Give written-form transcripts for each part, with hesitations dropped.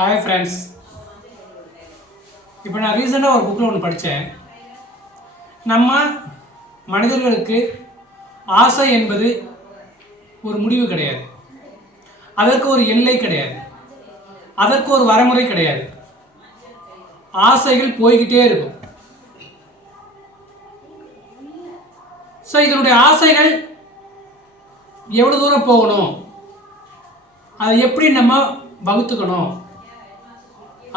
Hi friends. இப்போ நான் ரீசெண்டாக ஒரு புக்கில் ஒன்று படித்தேன். நம்ம மனிதர்களுக்கு ஆசை என்பது ஒரு முடிவு கிடையாது, அதற்கு ஒரு எல்லை கிடையாது, அதற்கு ஒரு வரைமுறை கிடையாது. ஆசைகள் போய்கிட்டே இருக்கும். ஸோ இதனுடைய ஆசைகள் எவ்வளோ தூரம் போகணும், அதை எப்படி நம்ம வகுத்துக்கணும்,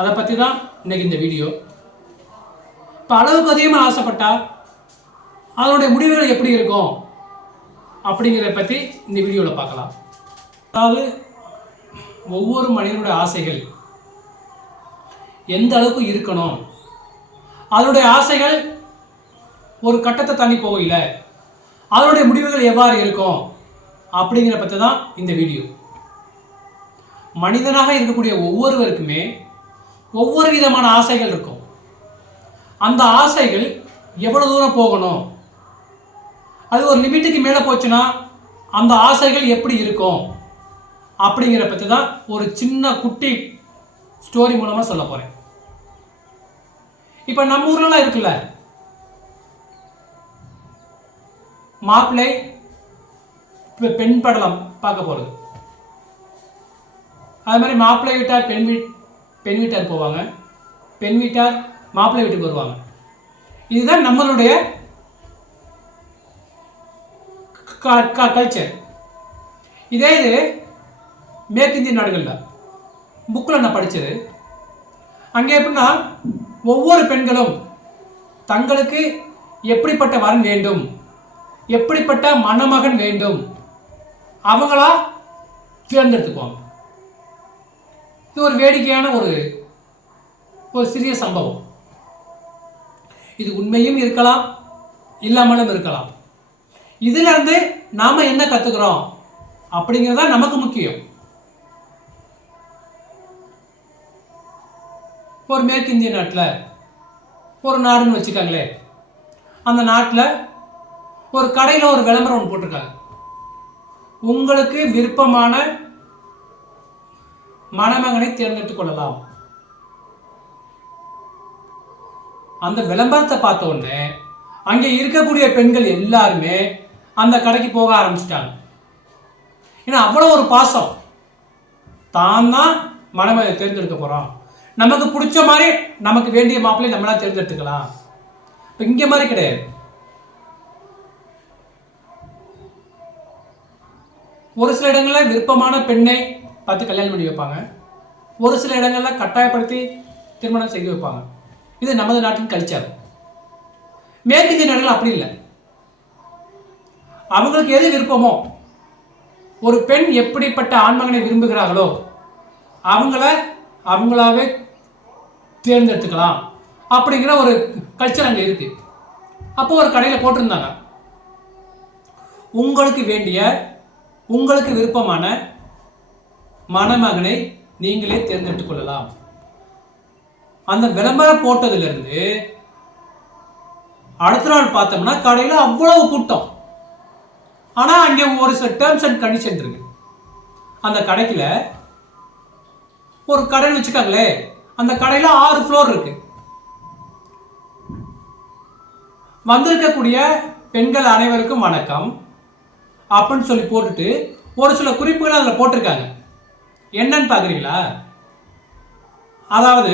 அதை பற்றி தான் இன்னைக்கு இந்த வீடியோ. இப்போ அளவுக்கு அதிகமாக ஆசைப்பட்டா அதனுடைய முடிவுகள் எப்படி இருக்கும் அப்படிங்கிறத பற்றி இந்த வீடியோவில் பார்க்கலாம். அதாவது ஒவ்வொரு மனிதனுடைய ஆசைகள் எந்த அளவுக்கு இருக்கணும், அதனுடைய ஆசைகள் ஒரு கட்டத்தை தாண்டி போகல அதனுடைய முடிவுகள் எவ்வாறு இருக்கும் அப்படிங்கிற பற்றி தான் இந்த வீடியோ. மனிதனாக இருக்கக்கூடிய ஒவ்வொருவருக்குமே ஒவ்வொரு விதமான ஆசைகள் இருக்கும். அந்த ஆசைகள் எவ்வளவு தூரம் போகணும், அது ஒரு லிமிட்டுக்கு மேலே போச்சுன்னா அந்த ஆசைகள் எப்படி இருக்கும் அப்படிங்கிற பற்றி தான் ஒரு சின்ன குட்டி ஸ்டோரி மூலமாக சொல்ல போகிறேன். இப்போ நம்ம ஊர்லலாம் இருக்குல்ல, மாப்பிள்ளை பெண் படலம் பார்க்க போகிறது. அது மாதிரி மாப்பிள்ளை வீட்டார் பெண் வீட்டார் போவாங்க, பெண் வீட்டார் மாப்பிள்ளை வீட்டுக்கு வருவாங்க. இதுதான் நம்மளுடைய கல்ச்சர். இதே இது மேற்கிந்திய நாடுகளில் புக்கில் நான் படித்தது. அங்கே எப்படின்னா ஒவ்வொரு பெண்களும் தங்களுக்கு எப்படிப்பட்ட வரன் வேண்டும், எப்படிப்பட்ட மணமகன் வேண்டும் அவங்களா தேர்ந்தெடுத்துக்குவாங்க. இது ஒரு வேடிக்கையான ஒரு சிறிய சம்பவம். இது உண்மையும் இருக்கலாம், இல்லாமலும் இருக்கலாம். இதுல இருந்து நாம என்ன கத்துக்கிறோம் அப்படிங்கிறதா நமக்கு முக்கியம். ஒரு மேற்கிந்திய நாட்டில் ஒரு நாடுன்னு வச்சுக்காங்களே, அந்த நாட்டில் ஒரு கடையில் ஒரு விளம்பரம் ஒன்று போட்டிருக்காங்க. உங்களுக்கு விருப்பமான மணமகனை தேர்ந்தெடுத்துக் கொள்ளலாம். அந்த விளம்பரத்தை பார்த்த உடனே அங்கே இருக்கக்கூடிய பெண்கள் எல்லாருமே அந்த கடைக்கு போக ஆரம்பிச்சிட்டாங்க. ஏன்னா அவ்வளோ ஒரு பாசம். தான் மணமகனை தேர்ந்தெடுக்க போறோம், நமக்கு பிடிச்ச மாதிரி நமக்கு வேண்டிய மாப்பிள்ளை நம்மளா தேர்ந்தெடுத்துக்கலாம். இப்போ இங்கே மாதிரி கிடையாது. ஒரு சில இடங்களில் விருப்பமான பெண்ணை பார்த்து கல்யாணம் பண்ணி வைப்பாங்க, ஒரு சில இடங்களில் கட்டாயப்படுத்தி திருமணம் செய்து வைப்பாங்க. இது நமது நாட்டின் கல்ச்சர். மேற்கிந்திய நாடுகள் அப்படி இல்லை. அவங்களுக்கு எது விருப்பமோ, ஒரு பெண் எப்படிப்பட்ட ஆண்மகனை விரும்புகிறார்களோ அவங்களாவே தேர்ந்தெடுத்துக்கலாம் அப்படிங்கிற ஒரு கல்ச்சர் அங்கே இருக்கு. அப்போ ஒரு கடையில் போட்டிருந்தாங்க, உங்களுக்கு வேண்டிய உங்களுக்கு விருப்பமான மணமகனை நீங்களே தேர்ந்தெடுத்துக் கொள்ளலாம். அந்த விளம்பரம் போட்டதிலிருந்து அடுத்த நாள் பார்த்தோம்னா கடையில் அவ்வளவு கூட்டம். ஆனால் அங்கே ஒரு சில டேர்ம்ஸ் அண்ட் கண்டிஷன் இருக்கு. அந்த கடைக்குல ஒரு கடைன்னு வச்சுக்காங்களே, அந்த கடையில் 6 ஃப்ளோர் இருக்கு. வந்திருக்கக்கூடிய பெண்கள் அனைவருக்கும் வணக்கம் அப்படின்னு சொல்லி போட்டுட்டு ஒரு சில குறிப்புகளை அதில் போட்டிருக்காங்க. என்னன்னு பார்க்குறீங்களா? அதாவது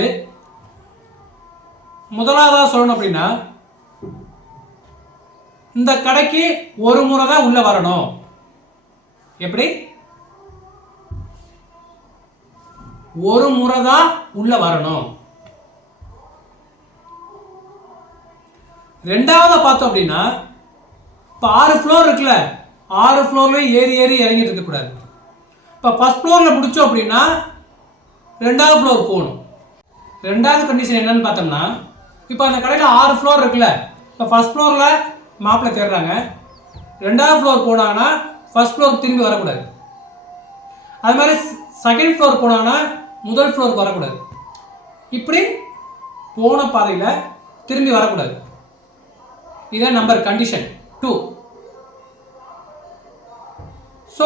முதலாவதாக சொல்லணும் அப்படின்னா, இந்த கடைக்கு ஒரு முறை தான் உள்ள வரணும். எப்படி? ஒரு முறை தான் உள்ள வரணும். ரெண்டாவது பார்த்தோம் அப்படின்னா, இப்போ 6 ஃப்ளோர் இருக்குல்ல, 6 ஃப்ளோர்லையும் ஏறி இறங்கிட்டு இருக்கக்கூடாது. இப்போ ஃபர்ஸ்ட் ஃப்ளோரில் முடிச்சோம் அப்படின்னா 2வது ஃப்ளோர் போகணும். 2வது கண்டிஷன் என்னன்னு பார்த்தோம்னா, இப்போ அந்த கடையில் 6 ஃப்ளோர் இருக்குல்ல, இப்போ ஃபர்ஸ்ட் ஃப்ளோரில் மாப்பிள்ளை தேடுறாங்க, 2வது ஃப்ளோர் போனாங்கன்னா ஃபர்ஸ்ட் ஃப்ளோர் திரும்பி வரக்கூடாது. அது மாதிரி செகண்ட் ஃப்ளோர் போனாங்கன்னா முதல் ஃப்ளோருக்கு வரக்கூடாது. இப்படி போன பாதையில் திரும்பி வரக்கூடாது. இதான் நம்பர் கண்டிஷன் 2. ஸோ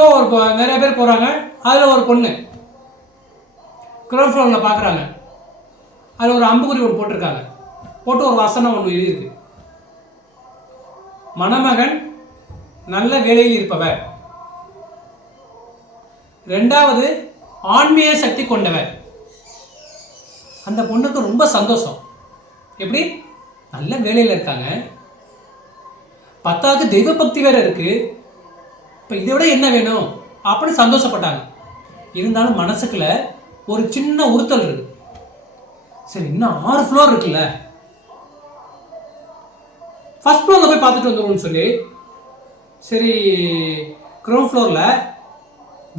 நிறைய பேர் போகிறாங்க, அதில் ஒரு பொண்ணு கிரவுண்ட் ஃப்ளோரில் பார்க்குறாங்க. அதில் ஒரு அம்புக்குறி ஒன்று போட்டிருக்காங்க. போட்டு ஒரு வசனம் ஒன்று எழுதியிருக்கு. மணமகன் நல்ல வேலையில் இருப்பவர், ரெண்டாவது ஆன்மீக சக்தி கொண்டவர். அந்த பொண்ணுக்கு ரொம்ப சந்தோஷம். எப்படி? நல்ல வேலையில் இருக்காங்க, பத்தாவது தெய்வ பக்தி வேற இருக்கு, இப்போ இதை விட என்ன வேணும் அப்படின்னு சந்தோஷப்பட்டாங்க. இருந்தாலும் மனசுக்குள்ள ஒரு சின்ன உறுத்தல் இருக்கு. சரி, இன்னும் 6 ஃப்ளோர் இருக்குல்ல, ஃபர்ஸ்ட் ஃப்ளோரில் போய் பார்த்துட்டு வந்துடுவோம்னு சொல்லி, சரி கிரவுண்ட் ஃப்ளோரில்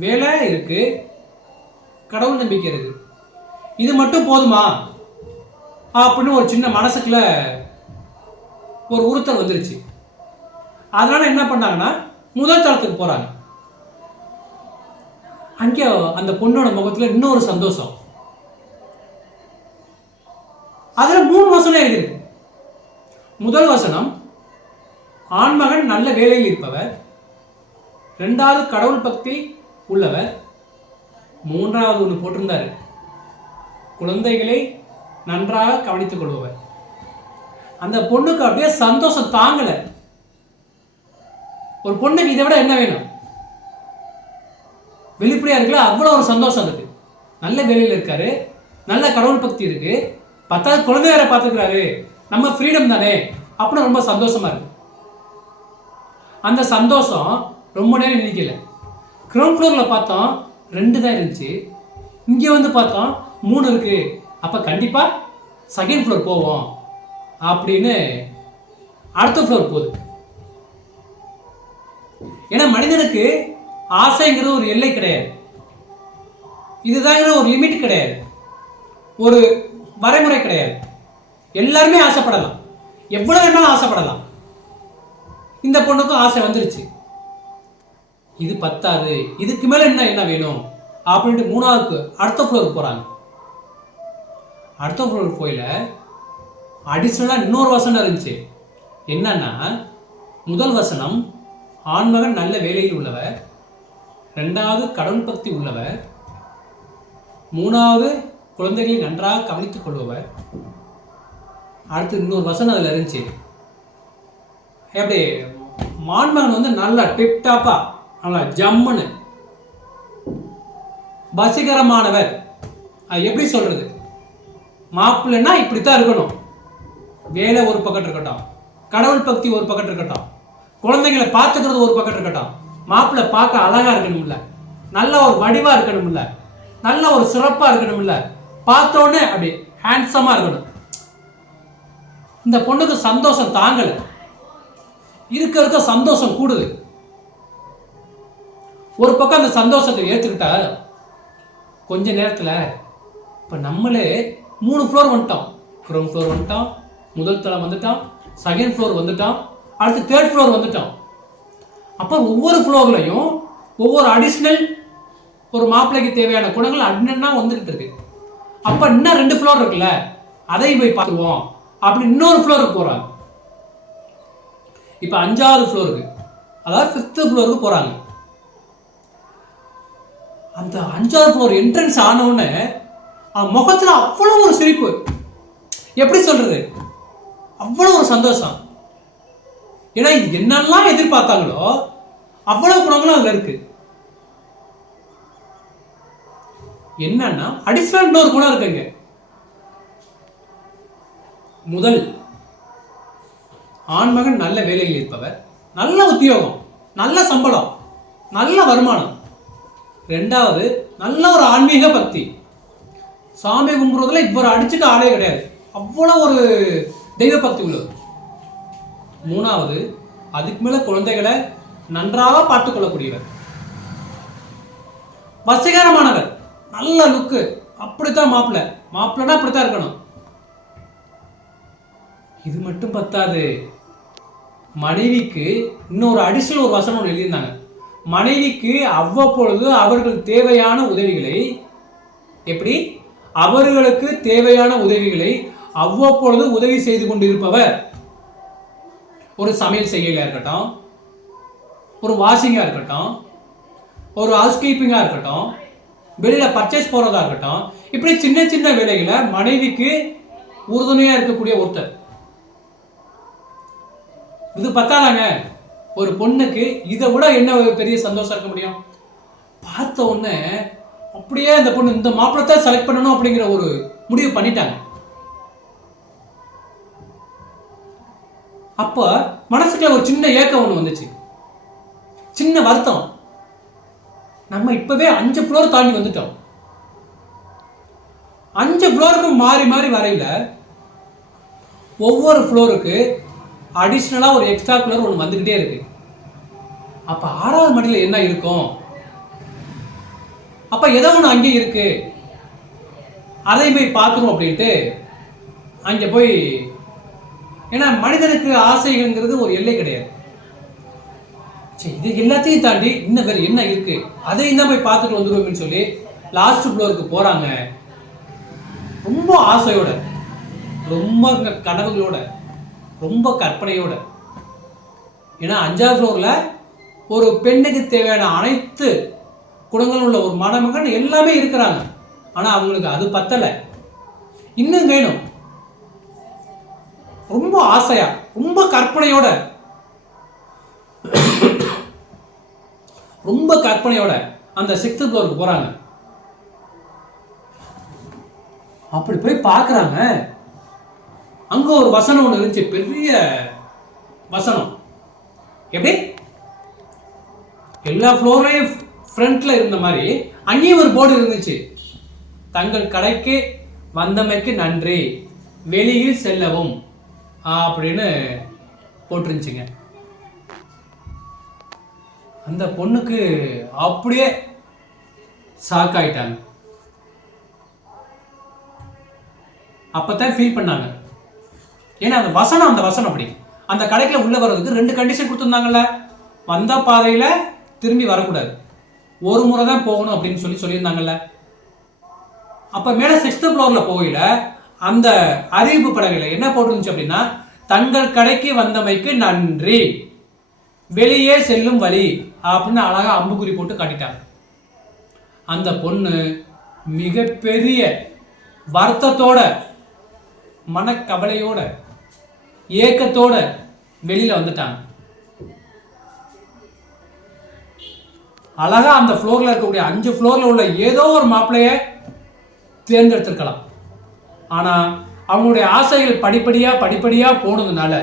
வேலை இருக்கு, கடவுள் நம்பிக்கை இருக்கு, இது மட்டும் போதுமா அப்படின்னு ஒரு சின்ன மனசுக்குள்ள ஒரு உறுத்தல் வந்துருச்சு. அதனால என்ன பண்ணாங்கன்னா முதல் தளத்துக்கு போறாங்க. அங்கே அந்த பொண்ணோட முகத்துல இன்னொரு சந்தோஷம். அதுல 3 வசனம் எழுதியிருக்கு. முதல் வசனம் ஆண்மகன் நல்ல வேலையில் இருப்பவர், ரெண்டாவது கடவுள் பக்தி உள்ளவர், மூன்றாவது ஒன்று போட்டிருந்தாரு குழந்தைகளை நன்றாக கவனித்துக் கொள்பவர். அந்த பொண்ணுக்கு அப்படியே சந்தோஷம் தாங்கல. ஒரு பொண்ணுக்கு இதை விட என்ன வேணும்? வெளிப்படையா இருக்குல்ல, அவ்வளவு ஒரு சந்தோஷம் இருக்கு. நல்ல வேலையில் இருக்காரு, நல்ல கடவுள் பக்தி இருக்கு, 10வது குழந்தை வேற பார்த்துக்கிறாரு, நம்ம ஃப்ரீடம் தானே அப்படின்னு ரொம்ப சந்தோஷமா இருக்கு. அந்த சந்தோஷம் ரொம்ப நேரம் நினைக்கல. கிரவுண்ட் ஃப்ளோர்ல பார்த்தோம் 2 தான் இருந்துச்சு, இங்கே வந்து பார்த்தோம் 3 இருக்கு, அப்ப கண்டிப்பா செகண்ட் ஃப்ளோர் போவோம் அப்படின்னு அடுத்த ஃப்ளோர் போகுது. ஏன்னா மனிதனுக்கு ஆசைங்கிறது ஒரு எல்லை கிடையாது, இதுதாங்கிற ஒரு லிமிட் கிடையாது, ஒரு வரைமுறை கிடையாது. எல்லாருமே ஆசைப்படலாம், எவ்வளவு வேணாலும் ஆசைப்படலாம். இந்த பொண்ணுக்கும் ஆசை வந்துருச்சு. இது பத்தாது, இதுக்கு மேல என்ன வேணும் அப்படின்ட்டு 3வது அடுத்த ஃப்ளோருக்கு போறாங்க. அடுத்த ஃப்ளோருக்கு போயில அடிஷனலா இன்னொரு வசனம் இருந்துச்சு. என்னன்னா, முதல் வசனம் ஆண்மகன் நல்ல வேலையில் உள்ளவர், ரெண்டாவது கடவுள் பக்தி உள்ளவர், மூணாவது குழந்தைகளை நன்றாக கவனித்துக் கொள்பவர். அடுத்து இன்னொரு வசனம் அதில் இருந்துச்சு. எப்படி மாண்மகன் வந்து நல்லா டிப்டாப்பா, நல்லா ஜம்முன்னு வசீகரமானவர். அது எப்படி சொல்றது? மாப்பிள்ளைன்னா இப்படித்தான் இருக்கணும். வேலை ஒரு பக்கம் இருக்கட்டும், கடவுள் பக்தி ஒரு பக்கம் இருக்கட்டும், குழந்தைங்களை பார்த்துக்கிறது ஒரு பக்கம் இருக்கட்டும், மாப்பிள்ளை பார்க்க அழகா இருக்கணும்ல, நல்ல ஒரு வடிவா இருக்கணும்ல, நல்ல ஒரு சிறப்பா இருக்கணும்ல, பார்த்தோன்னே அப்படி ஹேண்ட்ஸமா இருக்கணும். இந்த பொண்ணுக்கு சந்தோஷம் தாங்கல, இருக்க சந்தோஷம் கூடுது. ஒரு பக்கம் அந்த சந்தோஷத்தை ஏற்றுக்கிட்டா கொஞ்ச நேரத்தில் இப்போ நம்மளே 3 ஃப்ளோர் வந்துட்டோம். கிரவுண்ட் ஃப்ளோர் வந்துட்டோம், முதல் தளம் வந்துட்டோம், செகண்ட் ஃப்ளோர் வந்துட்டோம், அடுத்து 3rd ஃப்ளோர் வந்துட்டோம். அப்போ ஒவ்வொரு ஃப்ளோர்லையும் ஒவ்வொரு அடிஷ்னல் ஒரு மாப்பிள்ளைக்கு தேவையான குணங்கள் அண்ணன்னா வந்துகிட்டு இருக்கு. அப்போ இன்னும் 2 ஃப்ளோர் இருக்குல்ல, அதையும் போய் பார்த்துருவோம் அப்படி இன்னொரு ஃப்ளோருக்கு போறாங்க. இப்போ 5வது ஃப்ளோருக்கு, அதாவது 5th ஃப்ளோருக்கு போறாங்க. அந்த 5வது ஃப்ளோர் என்ட்ரன்ஸ் ஆனவுடனே முகத்துல அவ்வளவு ஒரு சிரிப்பு, எப்படி சொல்றது, அவ்வளவு ஒரு சந்தோஷம். ஏன்னா இது என்னெல்லாம் எதிர்பார்த்தாங்களோ அவ்வளவு குணங்களும் அதுல இருக்கு. என்னன்னா அடிஷனல் இன்னொரு குணம் இருக்குங்க. முதல் ஆண்மகன் நல்ல வேலையில் இருப்பவர், நல்ல உத்தியோகம், நல்ல சம்பளம், நல்ல வருமானம். 2வது நல்ல ஒரு ஆன்மீக பக்தி, சாமி கும்பிடுறதுல இவர் அடிச்சுக்க ஆளே கிடையாது, அவ்வளவு ஒரு தெய்வ பக்தி உள்ளது. 3வது அதுக்கு மேல குழந்தைகளை நன்றாக பார்த்துக் கொள்ளக்கூடியவர், வசீகரமானவர், நல்ல லுக்கு, அப்படித்தான் மாப்பிள்ளைனா அப்படித்தான் இருக்கணும். இது மட்டும் பத்தாது, மனைவிக்கு இன்னொரு அடிஷனல் ஒரு வசனம் எழுதியிருந்தாங்க. மனைவிக்கு அவ்வப்பொழுது அவர்களுக்கு தேவையான உதவிகளை, எப்படி அவர்களுக்கு தேவையான உதவிகளை அவ்வப்பொழுது உதவி செய்து கொண்டிருப்பவர். ஒரு சமையல் செய்யலா இருக்கட்டும், ஒரு வாஷிங்கா இருக்கட்டும், ஒரு ஹவுஸ் கீப்பிங்கா இருக்கட்டும், வெளியில் பர்ச்சேஸ் போகிறதா இருக்கட்டும், இப்படி சின்ன சின்ன வேலைகளை மனைவிக்கு உறுதுணையாக இருக்கக்கூடிய ஒருத்தர். இது பத்தாதாங்க, ஒரு பொண்ணுக்கு இதை விட என்ன பெரிய சந்தோஷம் இருக்க முடியும்? பார்த்த உடனே அப்படியே அந்த பொண்ணு இந்த மாப்பிள்ளை செலக்ட் பண்ணணும் அப்படிங்கிற ஒரு முடிவு பண்ணிட்டாங்க. அப்ப மனசுக்குள்ள ஒரு சின்ன ஏக்கம் ஒண்ணு வந்துச்சு, சின்ன வருத்தம். நம்ம இப்பவே 5 ஃப்ளோர் தாண்டி வந்துட்டோம். 5 ஃப்ளோருக்கும் மாறி மாறி வரையில ஒவ்வொரு ஃப்ளோருக்கு அடிஷ்னலா ஒரு எக்ஸ்ட்ரா ஃப்ளோர் ஒன்று வந்துகிட்டே இருக்கு. அப்ப 6வது மாடியில் என்ன இருக்கும்? அப்ப ஏதோ ஒன்று அங்கே இருக்கு, அதை போய் பார்க்கணும் அப்படின்ட்டு அங்கே போய், ஏன்னா மனிதனுக்கு ஆசைகள்ங்கிறது ஒரு எல்லை கிடையாது. சரி, இது எல்லாத்தையும் தாண்டி இன்னும் வேறு என்ன இருக்கு, அதையும் தான் போய் பார்த்துட்டு வந்துடுவோம்னு சொல்லி லாஸ்ட் ஃப்ளோருக்கு போறாங்க. ரொம்ப ஆசையோட, ரொம்ப கனவுகளோட, ரொம்ப கற்பனையோட. ஏன்னா 5வது ஃப்ளோர்ல ஒரு பெண்ணுக்கு தேவையான அனைத்து குணங்களும் உள்ள ஒரு மணமகன் எல்லாமே இருக்கிறாங்க. ஆனா அவங்களுக்கு அது பத்தல, இன்னும் வேணும். ரொம்ப ஆசையா, ரொம்ப கற்பனையோட, ரொம்ப கற்பனையோட அந்த 6th ஃப்ளோருக்கு போறாங்க. அப்படி போய் பார்க்கறாங்க. அங்க ஒரு வசனம் ஒன்று இருந்துச்சு, பெரிய வசனம். எப்படி எல்லா ஃப்ளோர்லையும் ஃப்ரண்ட்ல இருந்த மாதிரி அங்கேயும் ஒரு போர்டு இருந்துச்சு. தங்கள் கடைக்கு வந்தமைக்கு நன்றி, வெளியில் செல்லவும் அப்படின்னு போட்டிருந்துச்சுங்க. அந்த பொண்ணுக்கு அப்படியே ஷாக் ஆயிட்டாங்க. அப்பதான் ஃபீல் பண்ணாங்க. ஏன்னா அந்த வசனம் அப்படி. அந்த கடைக்குள்ள உள்ள வர்றதுக்கு 2 கண்டிஷன் கொடுத்துருந்தாங்கல்ல. வந்த பாதையில திரும்பி வரக்கூடாது, ஒரு முறை தான் போகணும் அப்படின்னு சொல்லியிருந்தாங்கல்ல. அப்ப மேல 6th ஃப்ளோர்ல போகல அந்த அறிவிப்பு பலகையில என்ன போட்டிருந்துச்சு அப்படின்னா, தங்கள் கடைக்கு வந்தமைக்கு நன்றி, வெளியே செல்லும் வழி அப்படின்னு அழகா அம்புக்குறி போட்டு காட்டிட்டாங்க. அந்த பொண்ணு மிகப்பெரிய வருத்தத்தோட, மனக்கவலையோட, ஏக்கத்தோட வெளியில வந்துட்டாங்க. அழகா அந்த ஃப்ளோர்ல இருக்கக்கூடிய 5 ஃப்ளோர்ல உள்ள ஏதோ ஒரு மாப்பிள்ளைய தேர்ந்தெடுத்திருக்கலாம். ஆனா அவங்களுடைய ஆசைகள் படிப்படியா போனதுனால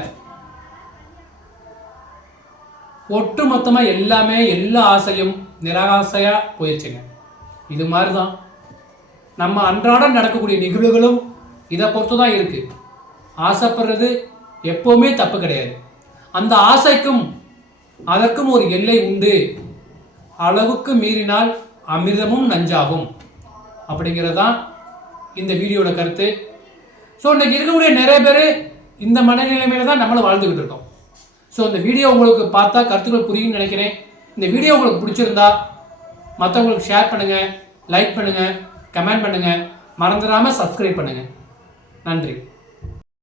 ஒட்டு மொத்தமா எல்லாமே, எல்லா ஆசையும் நிராசையா போயிடுச்சுங்க. இது மாதிரிதான் நம்ம அன்றாட நடக்கக்கூடிய நிகழ்வுகளும் இதை பொறுத்து தான் இருக்கு. ஆசைப்படுறது எப்பவுமே தப்பு கிடையாது. அந்த ஆசைக்கும் அதற்கும் ஒரு எல்லை உண்டு. அளவுக்கு மீறினால் அமிர்தமும் நஞ்சாகும் அப்படிங்கிறது தான் இந்த வீடியோட கருத்து. ஸோ இன்னைக்கு இருக்கக்கூடிய நிறைய பேர் இந்த மனநிலைமையில தான் நம்மளும் வாழ்ந்துகிட்டு இருக்கோம். ஸோ இந்த வீடியோ உங்களுக்கு பார்த்தா கருத்துக்கள் புரியும்னு நினைக்கிறேன். இந்த வீடியோ உங்களுக்கு பிடிச்சிருந்தா மற்றவங்களுக்கு ஷேர் பண்ணுங்க, லைக் பண்ணுங்க, கமெண்ட் பண்ணுங்க, மறந்துடாம சப்ஸ்கிரைப் பண்ணுங்க. நன்றி.